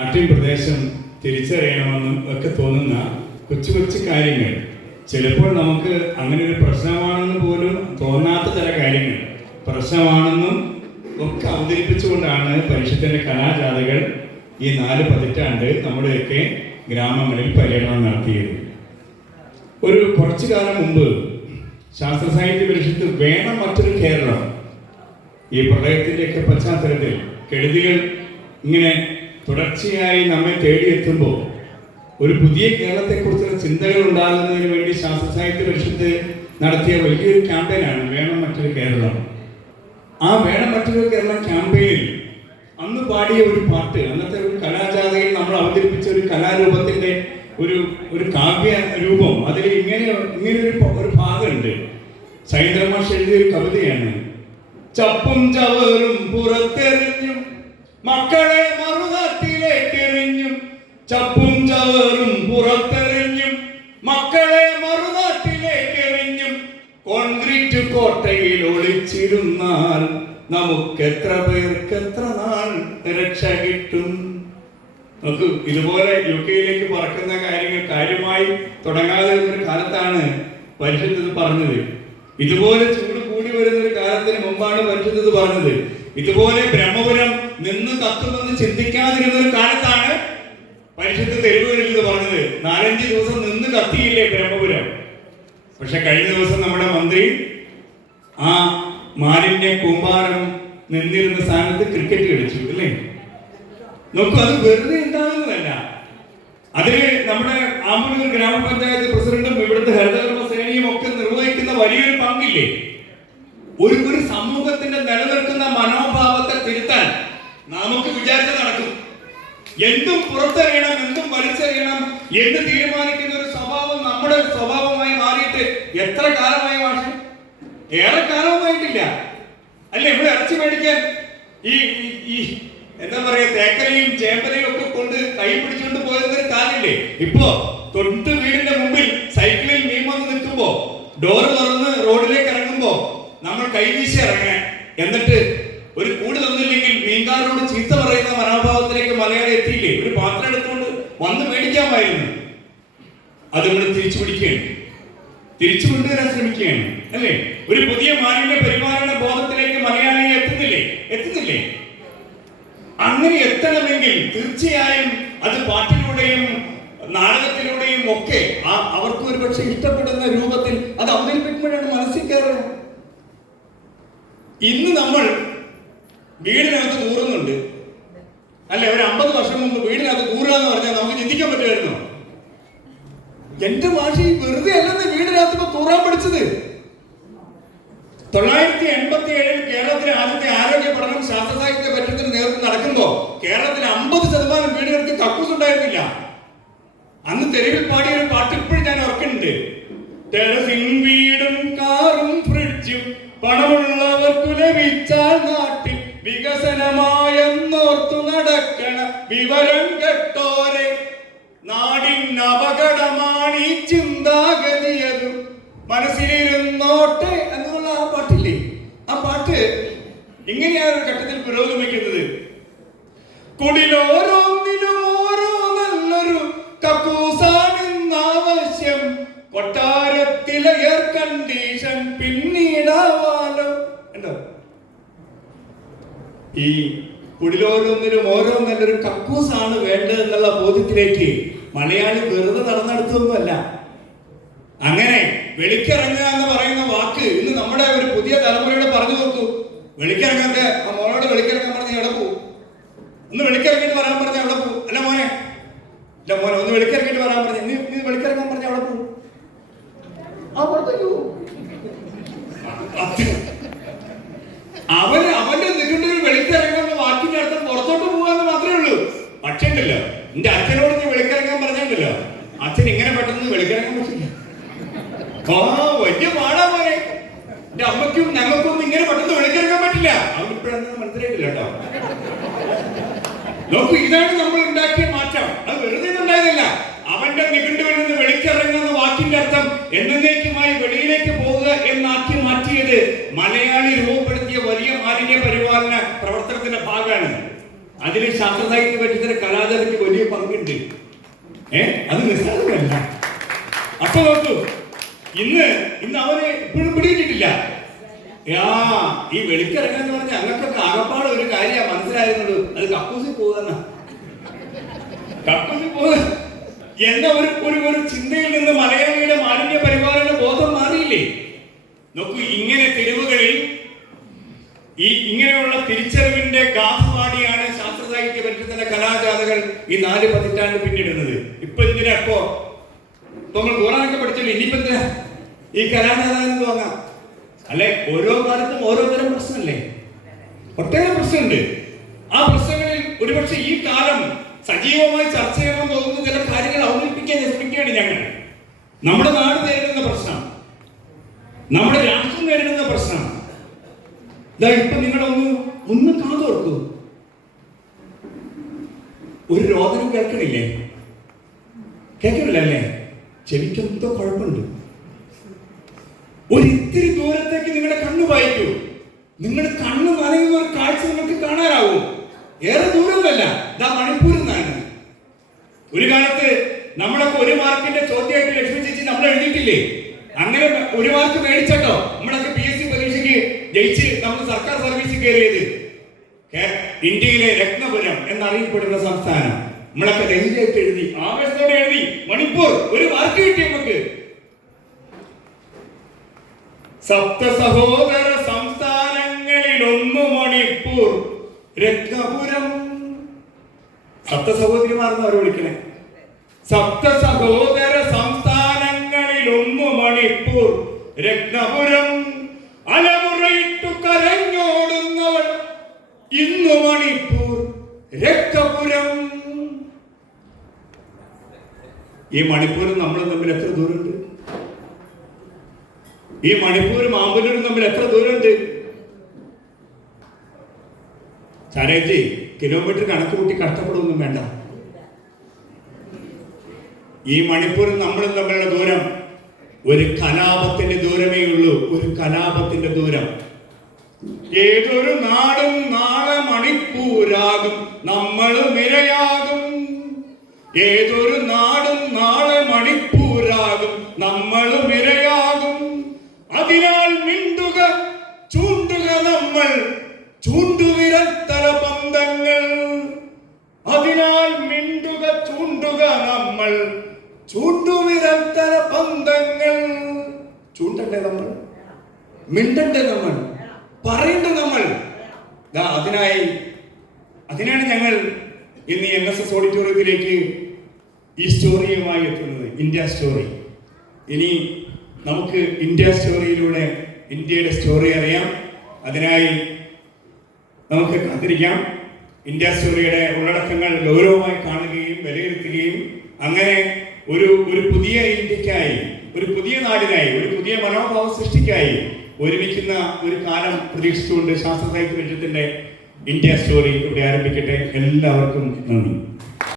നാട്ടിൻ പ്രദേശം തിരിച്ചറിയണമെന്നും ഒക്കെ തോന്നുന്ന കൊച്ചു കൊച്ചു കാര്യങ്ങൾ ചിലപ്പോൾ നമുക്ക് അങ്ങനെ ഒരു പ്രശ്നമാണെന്ന് പോലും തോന്നാത്ത ചില കാര്യങ്ങൾ പ്രശ്നമാണെന്നും ഒക്കെ അവതരിപ്പിച്ചുകൊണ്ടാണ് പരിഷത്തിന്റെ കലാജാഥകൾ ഈ 4 പതിറ്റാണ്ട് നമ്മുടെയൊക്കെ ഗ്രാമങ്ങളിൽ പര്യടനം നടത്തിയത്. ഒരു കുറച്ചു കാലം മുമ്പ് ശാസ്ത്ര സാഹിത്യ പരിഷത്ത് വേണം മറ്റൊരു കേരളം, ഈ പ്രളയത്തിൻ്റെയൊക്കെ പശ്ചാത്തലത്തിൽ കെടുതികൾ ഇങ്ങനെ തുടർച്ചയായി നമ്മെ തേടിയെത്തുമ്പോൾ ഒരു പുതിയ കേരളത്തെക്കുറിച്ചുള്ള ചിന്തകൾ ഉണ്ടാകുന്നതിന് വേണ്ടി ശാസ്ത്ര സാഹിത്യ പരിഷത്ത് നടത്തിയ വലിയൊരു ക്യാമ്പയിനാണ് വേണം മറ്റൊരു കേരളം. ആ വേണം മറ്റൊരു കേരളം ക്യാമ്പയിനിൽ അന്ന് പാടിയ ഒരു പാട്ട്, അന്നത്തെ ഒരു കലാജാഥയിൽ നമ്മൾ അവതരിപ്പിച്ച ഒരു കലാരൂപത്തിന്റെ ഒരു കാവ്യ രൂപം, അതിൽ ഇങ്ങനെ ഒരു ഭാഗമുണ്ട്. സൈന്ദ്രമാഷ് എഴുതിയ ഒരു കവിതയാണ്. ചപ്പും ചവറും പുറത്തെറിഞ്ഞും മക്കളെ മറുനാട്ടിലേക്കെറിഞ്ഞും, ചപ്പും ചവറും പുറത്തെറിഞ്ഞും മക്കളെ മറുനാട്ടിലേക്കെറിഞ്ഞും, കോൺക്രീറ്റ് കോട്ടയിൽ ഒളിച്ചിരുന്നാൽ നമുക്കെത്ര പേർക്കെത്ര നാൾ രക്ഷ കിട്ടും. നമുക്ക് ഇതുപോലെ UK-യിലേക്ക് പറക്കുന്ന കാര്യങ്ങൾ കാര്യമായി തുടങ്ങാതെ ഒരു കാലത്താണ് പരിഷത്ത് ഇത് പറഞ്ഞത്. ഇതുപോലെ ചൂട് കൂടി വരുന്ന ഒരു കാലത്തിന് മുമ്പാണ് പരിഷത്ത് ഇത് പറഞ്ഞത്. ഇതുപോലെ ബ്രഹ്മപുരം നിന്ന് കത്തുമെന്ന് ചിന്തിക്കാതിരുന്ന ഒരു കാലത്താണ് പരിഷത്ത് തെരുവുകളിൽ ഇത് പറഞ്ഞത്. 4-5 ദിവസം നിന്ന് കത്തിയില്ലേ ബ്രഹ്മപുരം. പക്ഷെ കഴിഞ്ഞ ദിവസം നമ്മുടെ മന്ത്രി ആ മാലിന്യ കൂമ്പാരം നിന്നിരുന്ന സ്ഥാനത്ത് ക്രിക്കറ്റ് കളിച്ചു അല്ലേ. നോക്കൂ, അത് വെറുതെ ഉണ്ടാകുന്നതല്ല. അതിന് നമ്മുടെ ആമ്പൂർ ഗ്രാമപഞ്ചായത്ത് പ്രസിഡന്റും ഇവിടുത്തെ ഹരിതകർമ്മ സേനയും ഒക്കെ നിർവഹിക്കുന്ന വലിയൊരു പങ്കില്ലേ. ഒരു സമൂഹത്തിന്റെ നിലനിൽക്കുന്ന മനോഭാവത്തെ തിരുത്താൻ നമുക്ക് വിചാരിച്ച നടക്കും. എന്തും പുറത്തെറിയണം, എന്തും വലിച്ചെറിയണം എന്ന് തീരുമാനിക്കുന്ന ഒരു സ്വഭാവം നമ്മുടെ സ്വഭാവമായി മാറിയിട്ട് എത്ര കാലമായി മാഷെ? ഏറെ കാലവുമായിട്ടില്ല അല്ലെ. ഇവിടെ ഇറച്ചി മേടിക്കാൻ ഈ എന്താ പറയാ തേക്കലയും ചേമ്പലയും ഒക്കെ കൊണ്ട് കൈ പിടിച്ചുകൊണ്ട് പോയതൊരു കാലില്ലേ. ഇപ്പോ തൊട്ട് വീടിന്റെ മുമ്പിൽ സൈക്കിളിൽ മീൻ വന്ന് നിൽക്കുമ്പോ ഡോറ് തുറന്ന് റോഡിലേക്ക് ഇറങ്ങുമ്പോ നമ്മൾ കൈവീശി ഇറങ്ങണേ. എന്നിട്ട് ഒരു കൂട് തന്നില്ലെങ്കിൽ മീൻകാരോട് ചീത്ത പറയുന്ന മനോഭാവത്തിലേക്ക് മലയാളി എത്തിയില്ലേ. ഒരു പാത്രം എടുത്തുകൊണ്ട് വന്ന് മേടിക്കാമായിരുന്നു. അത് നമ്മൾ തിരിച്ചു പിടിക്കുകയാണ്, തിരിച്ചു കൊണ്ടുവരാൻ ശ്രമിക്കുകയാണ് അല്ലേ. ഒരു പുതിയ മാലിന്യ പരിപാലന ബോധത്തിലേക്ക് മലയാളികൾ എത്തുന്നില്ലേ. അങ്ങനെ എത്തണമെങ്കിൽ തീർച്ചയായും അത് പാട്ടിലൂടെയും നാടകത്തിലൂടെയും ഒക്കെ അവർക്ക് ഒരു പക്ഷെ ഇഷ്ടപ്പെടുന്ന രൂപത്തിൽ അത് അവതരിപ്പിക്കുമ്പോഴാണ് മനസ്സിൽ കയറുക. ഇന്ന് നമ്മൾ വീടിനകത്ത് കൂറുന്നുണ്ട് അല്ലെ. ഒരു 50 വർഷം മുമ്പ് വീടിനകത്ത് കൂറുക എന്ന് പറഞ്ഞാൽ നമുക്ക് ചിന്തിക്കാൻ പറ്റുമായിരുന്നോ? എന്റെ ഭാഷ വെറുതെ അല്ലെന്ന് വീടിനകത്ത് ഇപ്പൊ കൂറാൻ പഠിച്ചത്. 1987 കേരളത്തിലെ ആദ്യത്തെ ആരോഗ്യ പഠനം ശാസ്ത്ര സാഹിത്യ പരിഷത്തിന് നേതൃത്വം നടക്കുമ്പോ കേരളത്തിലെ 50% വീടുകൾക്ക് കക്കൂസ് ഉണ്ടായിരുന്നില്ല. അന്ന് തെരുവിൽ പാടിയ ഒരു പാട്ട് ഇപ്പോഴും ഞാൻ ഓർക്കുന്നുണ്ട്. ടെറസിൻ വീടും കാറും ഫ്രിഡ്ജും പണമുള്ളവർക്കു ലഭിച്ചാൽ നാട്ടിൽ വികസനമായെന്നോർത്തു നടക്കണ വിവരം കെട്ടോരെ, നാടിൻ അപകടമാണ് ഈ ചിന്താഗതിയത് മനസ്സിലിരുന്നോട്ടെ എന്നുള്ള ആ പാട്ടില്ലേ. ആ പാട്ട് ഇങ്ങനെയാണ് ഒരു ഘട്ടത്തിൽ പുരോഗമിക്കുന്നത്. കുടിലോരോന്നിനും ഓരോ നല്ലൊരു കക്കൂസാണെന്നാവശ്യം, കൊട്ടാരത്തിലെ എയർ കണ്ടീഷൻ പിന്നീടാവാലോ. എന്താ ഈ കുടിലോരോന്നിനും ഓരോ നല്ലൊരു കക്കൂസാണ് വേണ്ടത് എന്നുള്ള ബോധ്യത്തിലേക്ക് മലയാളി വെറുതെ നടന്നെടുത്തൊന്നുമല്ല. അങ്ങനെ വെളിക്കിറങ്ങുക എന്ന് പറയുന്ന വാക്ക് ഇന്ന് നമ്മുടെ ഒരു പുതിയ തലമുറയോട് പറഞ്ഞു നോക്കൂ. വെളിക്കിറങ്ങാത്ത ആ മോനോട് വെളിക്കിറങ്ങാൻ പറഞ്ഞ് എവിടെ പോകും? ഒന്ന് വെളിക്കിറങ്ങിയിട്ട് വരാൻ പറഞ്ഞ എവിടെ പോകും? അല്ല മോനെ, ഇല്ല മോനെ ഒന്ന് വെളിക്കിറങ്ങിയിട്ട് വരാൻ പറഞ്ഞ നീ വെളിക്കിറങ്ങാൻ പറഞ്ഞ എവിടെ പോകും? അവന്റെ നിഘണ്ടുകൾ വെളിക്കിറങ്ങുന്ന വാക്കിന്റെ അർത്ഥം പുറത്തോട്ട് പോകാന്ന് മാത്രമേ ഉള്ളൂ. പക്ഷേ ഉണ്ടല്ലോ, എന്റെ അച്ഛനോട് നീ വെളിക്കിറങ്ങാൻ പറഞ്ഞിട്ടുണ്ടല്ലോ, അച്ഛൻ ഇങ്ങനെ പെട്ടെന്ന് വെളിക്കിറങ്ങാൻ പറ്റില്ല. വലിയ പാടാ പോലെ. എന്റെ അമ്മയ്ക്കും ഞങ്ങൾക്കും ഇങ്ങനെ പെട്ടെന്ന് വെളിക്കിറങ്ങാൻ പറ്റില്ല. അവരിപ്പോഴൊന്നും മനസ്സിലായിട്ടില്ല കേട്ടോ. നോക്കൂ, ഇതാണ് നമ്മൾ ഉണ്ടാക്കിയ മാറ്റം. അത് വെറുതെ ഉണ്ടായതല്ല. അവന്റെ നിഘണ്ടുവിൽ നിന്ന് വെളിക്കിറങ്ങുന്ന വാക്കിന്റെ അർത്ഥം എന്നേക്കുമായി വെളിയിലേക്ക് പോവുക എന്നാക്കി മാറ്റിയത് മലയാളി രൂപപ്പെടുത്തിയ വലിയ മാലിന്യ പരിപാലന പ്രവർത്തനത്തിന്റെ ഭാഗമാണ്. അതിൽ ശാസ്ത്ര സാഹിത്യ പരിഷത്തിന്റെ കലാജാഥയ്ക്ക് അത് നിസ്സാരമല്ല. അപ്പൊ നോക്കൂ, ഇന്ന് അവരെ ഇപ്പോഴും പിടിയിട്ടിട്ടില്ല. ഈ വെളിക്കിറങ്ങാന്ന് പറഞ്ഞാൽ ഞങ്ങൾക്കൊക്കെ ആകപ്പാട് ഒരു കാര്യമാണ് മനസ്സിലായിരുന്നുള്ളൂ, അത് കക്കൂസിൽ പോകുന്ന എന്ന ഒരു ചിന്തയിൽ നിന്ന് മലയാളിയുടെ മാലിന്യ പരിപാലന ബോധം മാറിയില്ലേ? നോക്കൂ, ഇങ്ങനെ തെരുവുകളിൽ ഇങ്ങനെയുള്ള തിരിച്ചറിവിന്റെ ഗാഥപാടിയാണ് ശാസ്ത്ര സാഹിത്യ പരിഷത്തിന്റെ കലാജാഥകൾ ഈ 4 പതിറ്റാണ്ട് പിന്നിടുന്നത്. ഇപ്പൊ എന്തിനാ നമ്മൾ ഖുർആനൊക്കെ പഠിച്ചല്ലോ, ഇനിയിപ്പോ എന്തിനാ ഈ കലാജാഥ എന്ന് തോന്നാം? അല്ലെ, ഓരോ കാലത്തും ഓരോ തരം പ്രശ്നമല്ലേ, ഒട്ടേറെ പ്രശ്നമുണ്ട്. ആ പ്രശ്നങ്ങളിൽ ഒരുപക്ഷെ ഈ കാലം സജീവമായി ചർച്ച ചെയ്യണമെന്ന് തോന്നുന്ന ചില കാര്യങ്ങൾ അവതരിപ്പിക്കാൻ ശ്രമിക്കുകയാണ് ഞങ്ങൾ. നമ്മുടെ നാട് നേരിടുന്ന പ്രശ്നം, നമ്മുടെ രാഷ്ട്രം നേരിടുന്ന പ്രശ്നം ഇതാ. ഇപ്പൊ നിങ്ങളൊന്ന് കാതോർക്കൂ, ഒരു രോദനം കേൾക്കണില്ലേ? കേൾക്കണില്ലല്ലേ? ചെവിക്കെന്തോ കുഴപ്പമുണ്ട്. ഒരിത്തിരി ദൂരത്തേക്ക് നിങ്ങളുടെ കണ്ണ് വായിക്കൂ, നിങ്ങളുടെ കണ്ണ് നനയുന്ന ഒരു കാഴ്ച നിങ്ങൾക്ക് കാണാനാവും. ഏറെ ദൂരമല്ല, ഇതാ മണിപ്പൂരിൽ നിന്നാണ്. ഒരു കാലത്ത് നമ്മളൊക്കെ 1 മാർക്കിന്റെ ചോദ്യമായിട്ട് ലക്ഷ്മി ചേച്ചി നമ്മൾ എഴുതിയിട്ടില്ലേ? അങ്ങനെ 1 മാർക്ക് മേടിച്ചോ നമ്മളൊക്കെ PSC പരീക്ഷയ്ക്ക് ജയിച്ച് നമ്മൾ സർക്കാർ സർവീസിൽ കയറിയത്. ഇന്ത്യയിലെ രത്നപുരം എന്നറിയപ്പെടുന്ന സംസ്ഥാനം നമ്മളൊക്കെ ധൈര്യമായിട്ട് എഴുതി, ആവേശത്തോടെ എഴുതി. മണിപ്പൂർ 1 മാർക്ക് കിട്ടി നമുക്ക്. സപ്തസഹോദര സംസ്ഥാനങ്ങളിൽ 1 മണിപ്പൂർ രത്നപുരം. സപ്തസഹോദരിമാർന്ന് അവരെ വിളിക്കണേ. സപ്തസഹോദര സംസ്ഥാനങ്ങളിൽ 1 മണിപ്പൂർ രത്നപുരം. അലമുറയിട്ടു കരഞ്ഞോടുന്നവൾ ഇന്നു മണിപ്പൂർ രക്തപുരം. ഈ മണിപ്പൂരും നമ്മളും തമ്മിൽ എത്ര ദൂരമുണ്ട്? ഈ മണിപ്പൂരും മാമ്പല്ലൂരും തമ്മിൽ എത്ര ദൂരമുണ്ട്? ചാരേജി, കിലോമീറ്റർ കണക്ക് കൂട്ടി കഷ്ടപ്പെടുകയൊന്നും വേണ്ട. ഈ മണിപ്പൂരും നമ്മളും തമ്മിലുള്ള ദൂരം ഒരു കലാപത്തിന്റെ ദൂരമേ ഉള്ളൂ, ഒരു കലാപത്തിന്റെ ദൂരം. ഏതൊരു നാടും നാളെ മണിപ്പൂരാകും, നമ്മളും ഇരയാകും. ഏതൊരു നാടും നാളെ മണിപ്പൂരാകും, നമ്മളും ഇരയാകും. അതിനാൽ മിണ്ടുക, ചൂണ്ടുക നമ്മൾ ചൂണ്ടുവിരൽ തലപന്തങ്ങൾ. അതിനാൽ മിണ്ടുക, ചൂണ്ടുക നമ്മൾ ചൂണ്ടുവിരൽ തലപന്തങ്ങൾ. ചൂണ്ടണ്ടേ നമ്മൾ, മിണ്ടണ്ടേ നമ്മൾ, പറയണ്ടേ നമ്മൾ. അതിനാണ് ഞങ്ങൾ ഇന്ന് NSS ഓഡിറ്റോറിയത്തിലേക്ക് ഈ സ്റ്റോറിയുമായി എത്തുന്നത്, ഇന്ത്യ സ്റ്റോറി. ഇനി നമുക്ക് ഇന്ത്യ സ്റ്റോറിയിലൂടെ ഇന്ത്യയുടെ സ്റ്റോറി അറിയാം. അതിനായി നമുക്ക് കാത്തിരിക്കാം. ഇന്ത്യ സ്റ്റോറിയുടെ ഉള്ളടക്കങ്ങൾ ഗൗരവമായി കാണുകയും വിലയിരുത്തുകയും അങ്ങനെ ഒരു പുതിയ ഇന്ത്യക്കായി, ഒരു പുതിയ നാടിനായി, ഒരു പുതിയ മനോഭാവ സൃഷ്ടിക്കായി ഒരുമിക്കുന്ന ഒരു കാലം പ്രതീക്ഷിച്ചുകൊണ്ട് ശാസ്ത്ര സാഹിത്യ പരിഷത്തിന്റെ ഇന്ത്യ സ്റ്റോറി ഇവിടെ ആരംഭിക്കട്ടെ. എല്ലാവർക്കും നന്ദി.